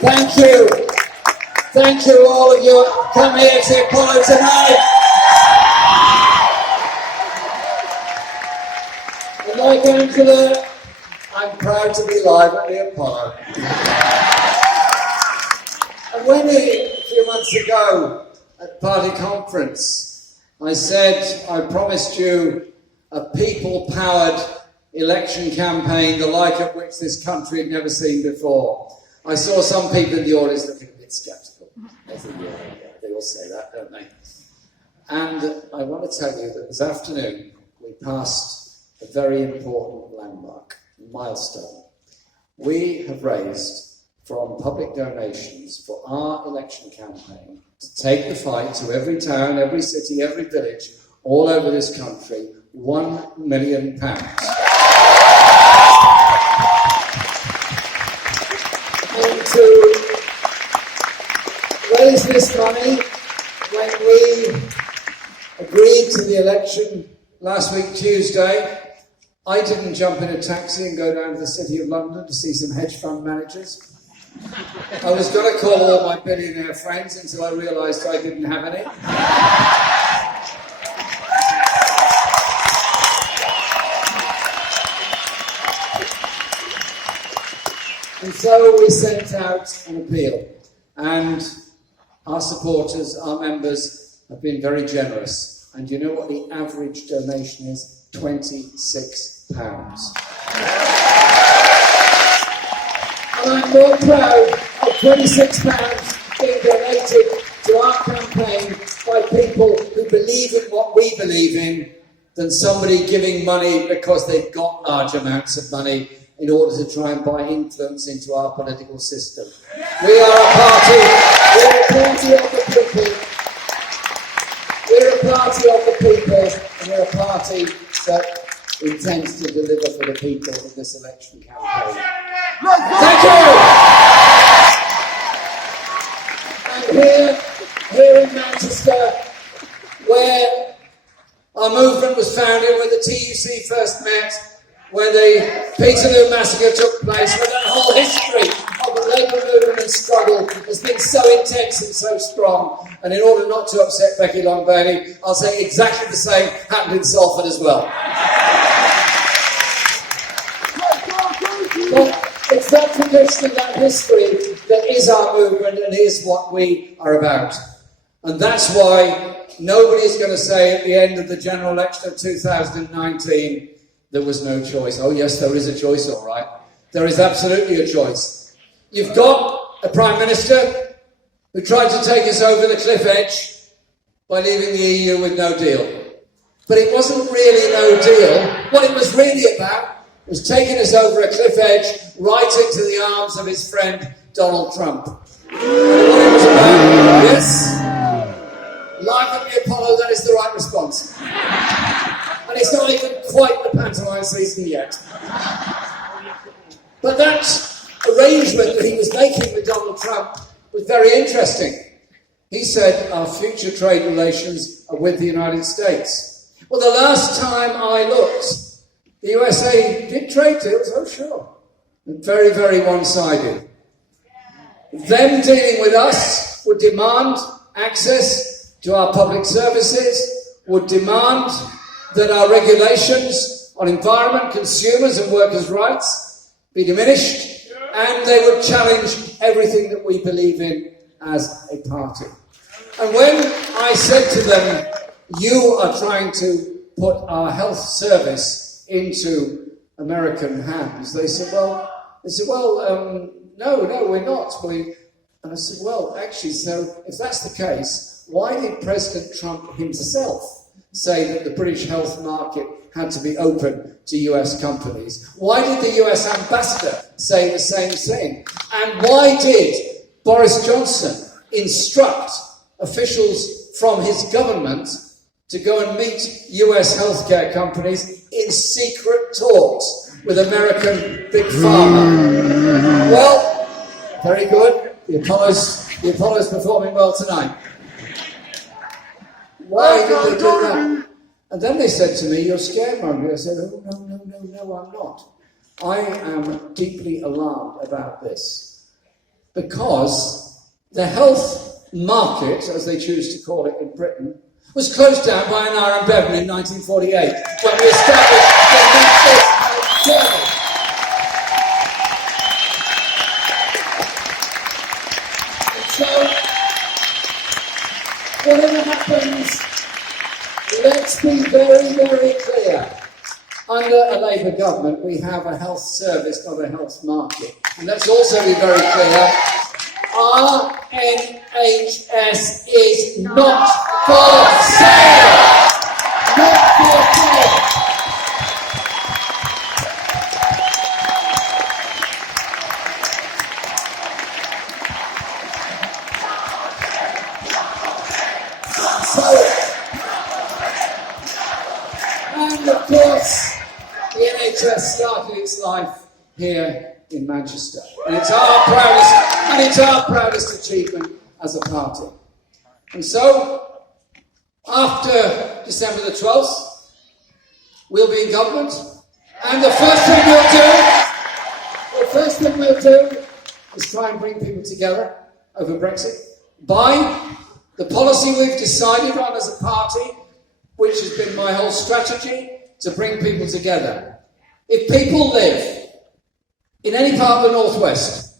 Thank you. Thank you, all of you. Come here to Apollo tonight. And like Angela, I'm proud to be live at the Apollo. And when a few months ago at party conference, I said I promised you a people-powered election campaign, the like of which this country had never seen before. I saw some people in the audience looking a bit sceptical. I think, yeah, they all say that, don't they? And I want to tell you that this afternoon we passed a very important landmark, milestone. We have raised from public donations for our election campaign to take the fight to every town, every city, every village, all over this country, £1 million. And to raise this money, when we agreed to the election last week, Tuesday, I didn't jump in a taxi and go down to the City of London to see some hedge fund managers. I was going to call all my billionaire friends until I realised I didn't have any. And so we sent out an appeal, and our supporters, our members, have been very generous. And you know what the average donation is? £26. And I'm more proud of £26 being donated to our campaign by people who believe in what we believe in than somebody giving money because they've got large amounts of money in order to try and buy influence into our political system. We are a party of the people. We're a party of the people, and we're a party that intends to deliver for the people in this election campaign. Thank you! And here in Manchester, where our movement was founded, where the TUC first met, where the Peterloo massacre took place, where that whole history of the Labour movement and struggle has been so intense and so strong. And in order not to upset Becky Long-Bailey, I'll say exactly the same happened in Salford as well. But it's that tradition, that history that is our movement and is what we are about. And that's why nobody is going to say at the end of the general election of 2019, there was no choice. Oh yes, there is a choice, all right. There is absolutely a choice. You've got a Prime Minister who tried to take us over the cliff edge by leaving the EU with no deal. But it wasn't really no deal. What it was really about was taking us over a cliff edge right into the arms of his friend Donald Trump. And what it was about, yes, live at the Apollo, that is the right response. And it's not even quite the pantomime season yet. But that arrangement that he was making with Donald Trump was very interesting. He said our future trade relations are with the United States. Well, the last time I looked, the USA did trade deals, oh sure. And very, very one-sided. Them dealing with us would demand access to our public services, would demand that our regulations on environment, consumers and workers' rights be diminished, and they would challenge everything that we believe in as a party. And when I said to them, you are trying to put our health service into American hands, they said, no, we're not. And I said, well, actually, so if that's the case, why did President Trump himself say that the British health market had to be open to US companies? Why did the US ambassador say the same thing? And why did Boris Johnson instruct officials from his government to go and meet US healthcare companies in secret talks with American big pharma? Well, very good. The Apollo's performing well tonight. Why did they do that? And then they said to me, you're scaremonger. I said, oh, no, I'm not. I am deeply alarmed about this. because the health market, as they choose to call it in Britain, was closed down by Aneurin Bevan in 1948 when we established the National Health Service. And so, whatever happens, let's be very, very clear. Under a Labour government, we have a health service, not a health market. And let's also be very clear, our NHS is not for sale! Not for sale! And of course, the NHS started its life here in Manchester. And it's our proudest achievement as a party. And so, after December the 12th, we'll be in government. And the first thing we'll do is try and bring people together over Brexit by the policy we've decided on as a party, which has been my whole strategy, to bring people together. If people live in any part of the Northwest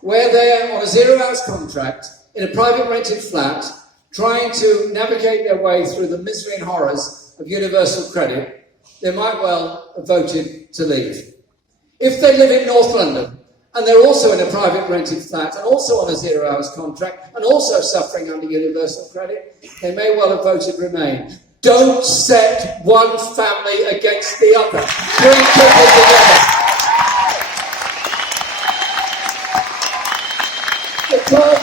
where they're on a 0 hours contract in a private rented flat trying to navigate their way through the misery and horrors of universal credit, they might well have voted to leave. If they live in North London and they're also in a private rented flat and also on a 0 hours contract and also suffering under universal credit, they may well have voted remain. Don't set one family against the other. Bring people together. Because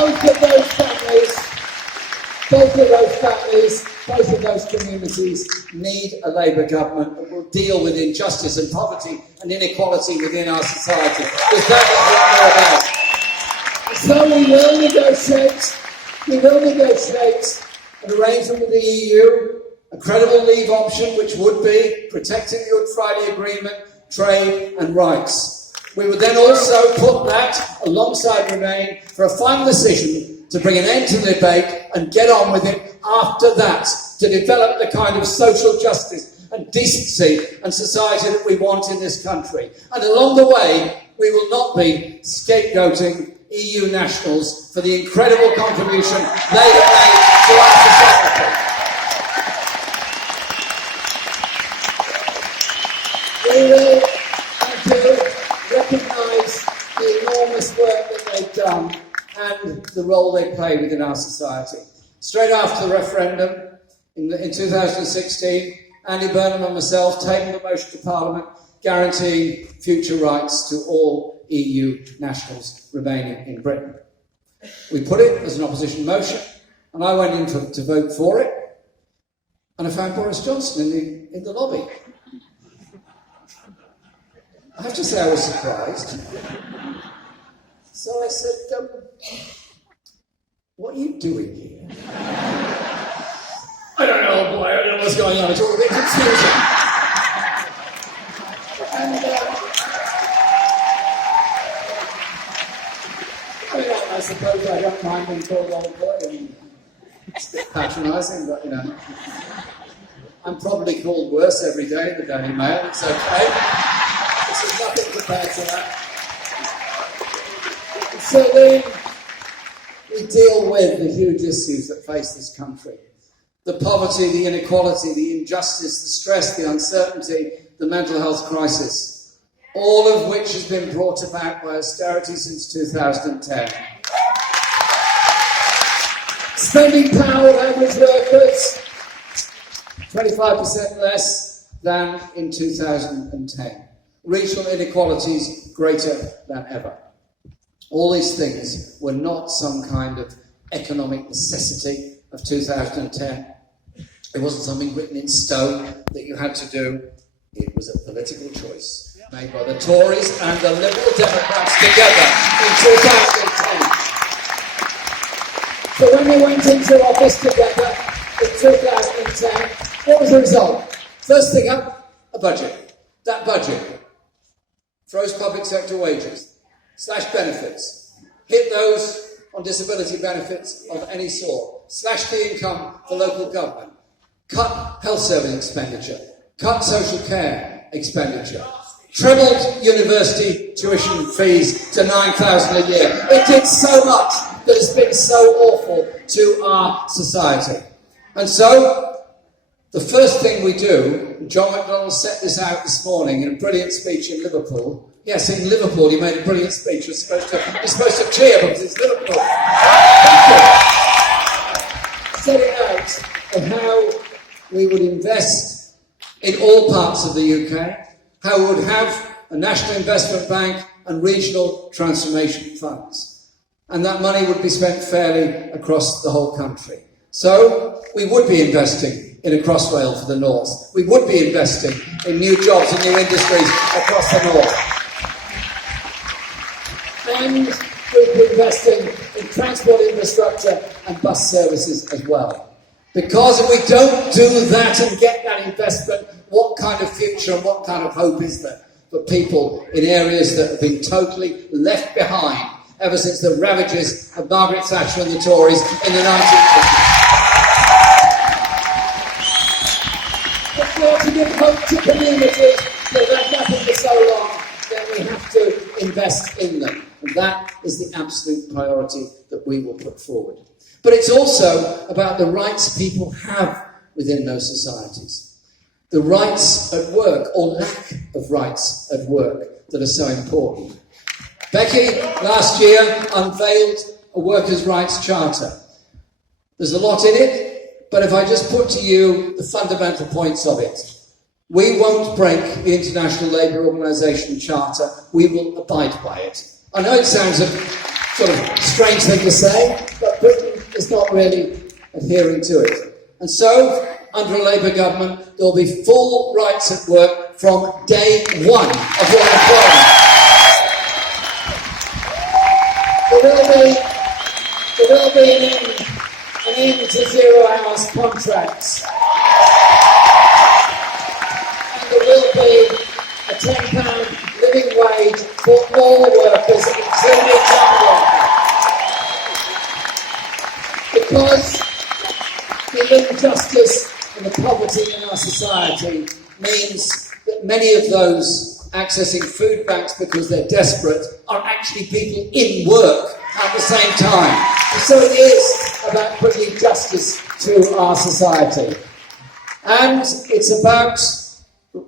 both of those communities need a Labour government that will deal with injustice and poverty and inequality within our society. Because that is what we're about. So we will negotiate an arrangement with the EU, a credible leave option, which would be protecting the Good Friday Agreement, trade and rights. We would then also put that alongside Remain for a final decision to bring an end to the debate and get on with it after that, to develop the kind of social justice and decency and society that we want in this country. And along the way, we will not be scapegoating EU nationals for the incredible contribution they have made to our society. We will recognise the enormous work that they've done and the role they play within our society. Straight after the referendum in 2016, Andy Burnham and myself tabled a motion to Parliament guaranteeing future rights to all EU nationals remaining in Britain. We put it as an opposition motion, and I went in to vote for it, and I found Boris Johnson in the lobby. I have to say I was surprised. So I said, what are you doing here? I don't know, boy, I don't know what's going on. It's all a bit confusing. And, I suppose I don't mind being called old boy. I mean, it's a bit patronising, but, you know. I'm probably called worse every day in the Daily Mail. It's okay. This is nothing compared to that. So we deal with the huge issues that face this country. The poverty, the inequality, the injustice, the stress, the uncertainty, the mental health crisis, all of which has been brought about by austerity since 2010. Spending power of average workers, 25% less than in 2010. Regional inequalities greater than ever. All these things were not some kind of economic necessity of 2010. It wasn't something written in stone that you had to do. It was a political choice made by the Tories and the Liberal Democrats together in 2010. So when they went into office together in 2010, what was the result? First thing up, a budget. That budget, froze public sector wages, slashed benefits, hit those on disability benefits of any sort, slashed the income for local government, cut health service expenditure, cut social care expenditure, trebled university tuition fees to $9,000 a year. It did so much that has been so awful to our society. And so, the first thing we do, John McDonnell set this out this morning in a brilliant speech in Liverpool. Yes, in Liverpool he made a brilliant speech. You're supposed to cheer because it's Liverpool. Set it out of how we would invest in all parts of the UK, how we would have a national investment bank and regional transformation funds. And that money would be spent fairly across the whole country. So we would be investing in a Crossrail for the north. We would be investing in new jobs and new industries across the north. And we'd be investing in transport infrastructure and bus services as well. Because if we don't do that and get that investment, what kind of future and what kind of hope is there for people in areas that have been totally left behind ever since the ravages of Margaret Thatcher and the Tories in the 1950s? If we're to give hope to communities that have had nothing for so long, then we have to invest in them. And that is the absolute priority that we will put forward. But it's also about the rights people have within those societies. The rights at work, or lack of rights at work, that are so important. Becky, last year, unveiled a workers' rights charter. There's a lot in it, but if I just put to you the fundamental points of it, we won't break the International Labour Organization Charter, we will abide by it. I know it sounds a sort of strange thing to say, but Britain is not really adhering to it. And so, under a Labour government, there will be full rights at work from day one of your employment. There will be an end to 0 hours contracts. And there will be a £10 living wage for all workers, including young workers. Because the injustice and the poverty in our society means that many of those accessing food banks because they're desperate are actually people in work at the same time. And so it is about bringing justice to our society. And it's about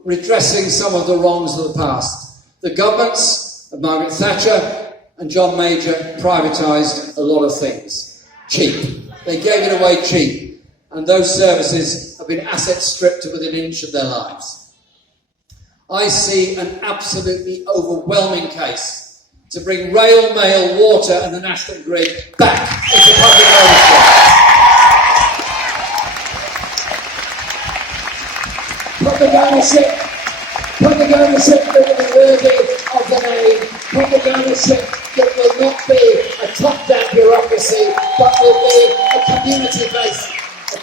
redressing some of the wrongs of the past. The governments of Margaret Thatcher and John Major privatised a lot of things. Cheap. They gave it away cheap. And those services have been asset stripped to within an inch of their lives. I see an absolutely overwhelming case to bring rail, mail, water and the national grid back into public ownership. Public ownership that will be worthy of the name, public ownership that will not be a top-down bureaucracy, but will be a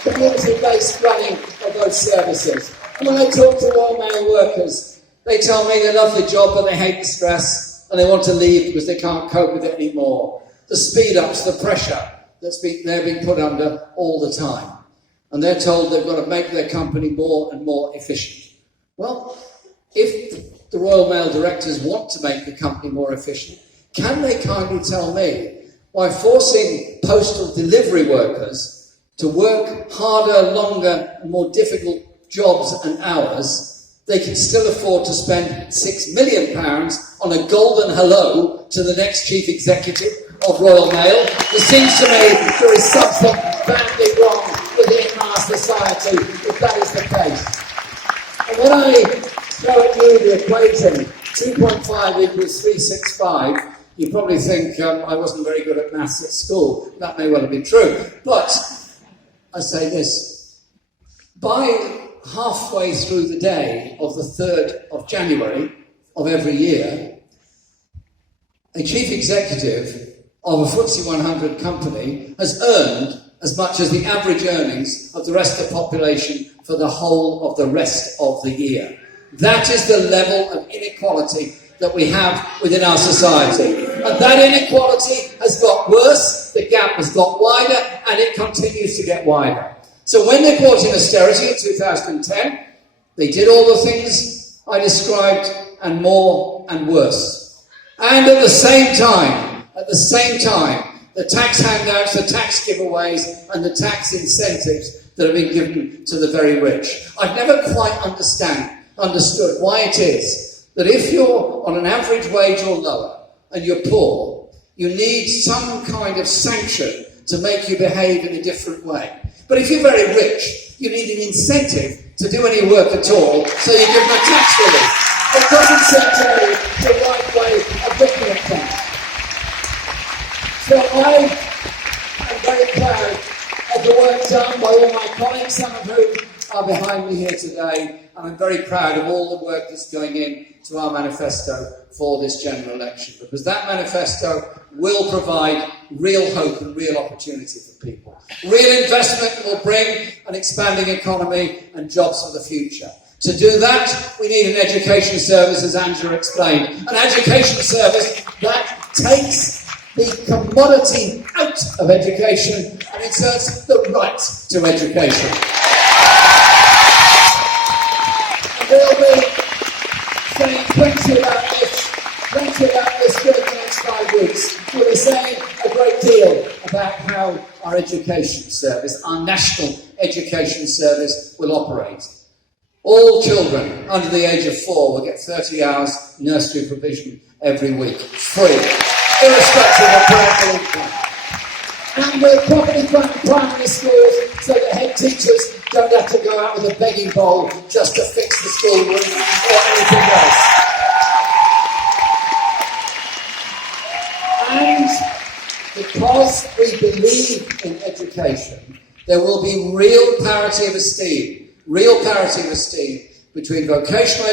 community-based running of those services. And when I talk to Royal Mail workers, they tell me they love the job but they hate the stress and they want to leave because they can't cope with it anymore. The speed-ups, the pressure they're being put under all the time. And they're told they've got to make their company more and more efficient. Well, if the Royal Mail directors want to make the company more efficient, can they kindly tell me why forcing postal delivery workers to work harder, longer and more difficult jobs and hours, they can still afford to spend £6 million on a golden hello to the next chief executive of Royal Mail? It seems to me there is something badly wrong within our society if that is the case. And when I throw at you the equation, 2.5 equals 365, you probably think I wasn't very good at maths at school. That may well have been true. But I say this, by halfway through the day of the 3rd of January of every year, a chief executive of a FTSE 100 company has earned as much as the average earnings of the rest of the population for the whole of the rest of the year. That is the level of inequality that we have within our society. And that inequality has got worse, the gap has got wider, and it continues to get wider. So when they brought in austerity in 2010, they did all the things I described and more and worse. And at the same time, the tax handouts, the tax giveaways, and the tax incentives that have been given to the very rich. I've never quite understood why it is that if you're on an average wage or lower and you're poor, you need some kind of sanction to make you behave in a different way. But if you're very rich, you need an incentive to do any work at all, so you give them a tax relief. It doesn't seem to me the right way of looking at things. So I am very proud of the work done by all my colleagues, some of whom are behind me here today, and I'm very proud of all the work that's going in to our manifesto for this general election, because that manifesto will provide real hope and real opportunity for people. Real investment that will bring an expanding economy and jobs for the future. To do that, we need an education service, as Angela explained, an education service that takes the commodity out of education and inserts the right to education. And we'll be saying plenty about this during the next 5 weeks. We'll be saying a great deal about how our education service, our national education service, will operate. All children under the age of 4 will get 30 hours nursery provision every week, free, irrespective of parental income. And we'll properly fund primary schools so that head teachers don't have to go out with a begging bowl just to fix the schoolroom or anything else. And because we believe in education, there will be real parity of esteem between vocational